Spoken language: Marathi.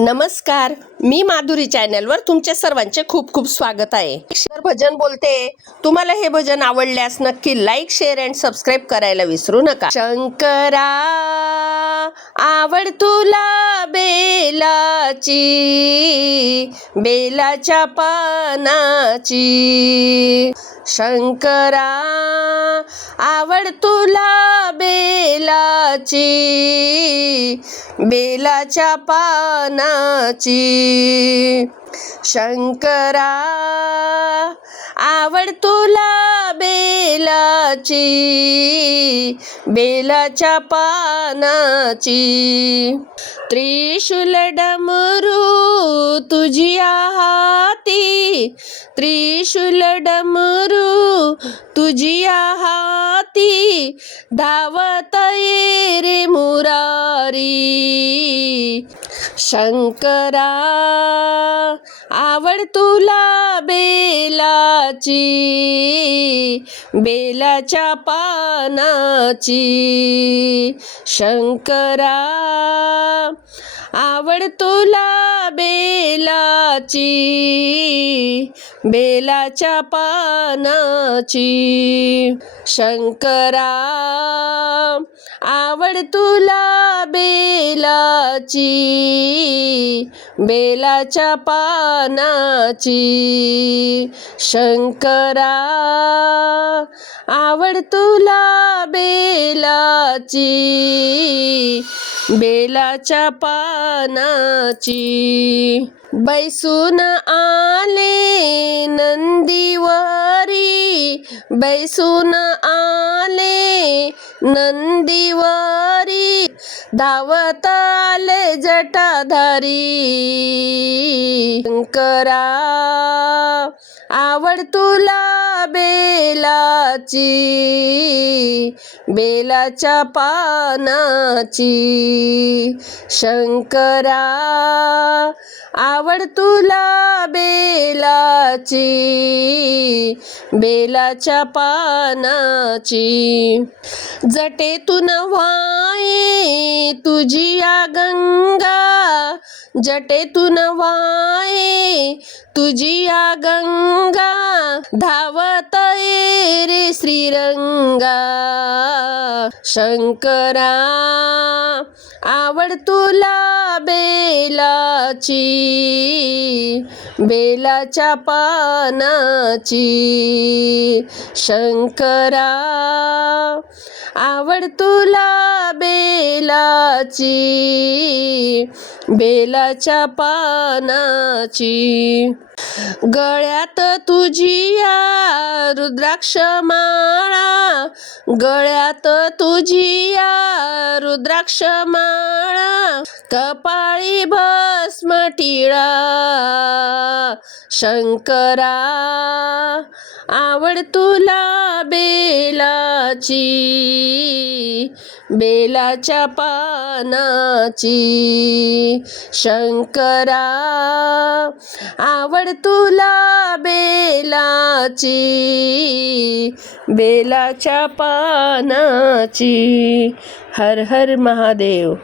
नमस्कार, मी माधुरी चॅनलवर तुमच्या सर्वांचे खूप खूप स्वागत आहे. भजन बोलते. तुम्हाला हे भजन आवडल्यास नक्की लाईक, शेअर अँड सबस्क्राईब करायला विसरू नका. शंकरा आवड तुला बेलाची, बेलाच्या पानाची. शंकरा आवड तुला बेलाची, बेलाच्या पानाची. शंकरा आवड तुला बेलाची, बेलाच्या पानाची. त्रिशूल डमरू तुझिया हाती, त्रिशूल डमरू तुझिया हाती. धावत ये रे मुरारी. शंकरा आवड तुला बेलाची, बेलाच्या पानाची. शंकरा आवड तुला बेलाची, बेलाच्या पानाची. शंकरा आवड तुला बेलाची, बेलाच्या पानाची. शंकरा आवड तुला बेलाची, बेलाच्या पानाची. बैसून आले नंदीवारी, बैसून आले नंदीवारी. धावत आले जटाधारी. शंकरा आवड तुला बेलाची, बेलाच्या पानाची. शंकरा आवड तुला बेलाची, बेलाच्या पानाची. जटेतून वाये तुझिया गंगा, जटेतून वाये तुझिया गंगा. धावत ये रे श्रीरंगा. शंकरा आवड तुला बेलाची, बेलाच्या पानाची. शंकरा आवड तुला बेलाची, बेलाच्या पानाची. गळ्यात तुझिया रुद्राक्ष माळा, गळ्यात तुझिया रुद्राक्ष माळा. कपाळी भस्म टिळा. शंकरा आवड तुला बेलाची, बेलाच्या पानाची. शंकरा आवड तुला बेलाची, बेलाच्या पानाची. हर हर महादेव.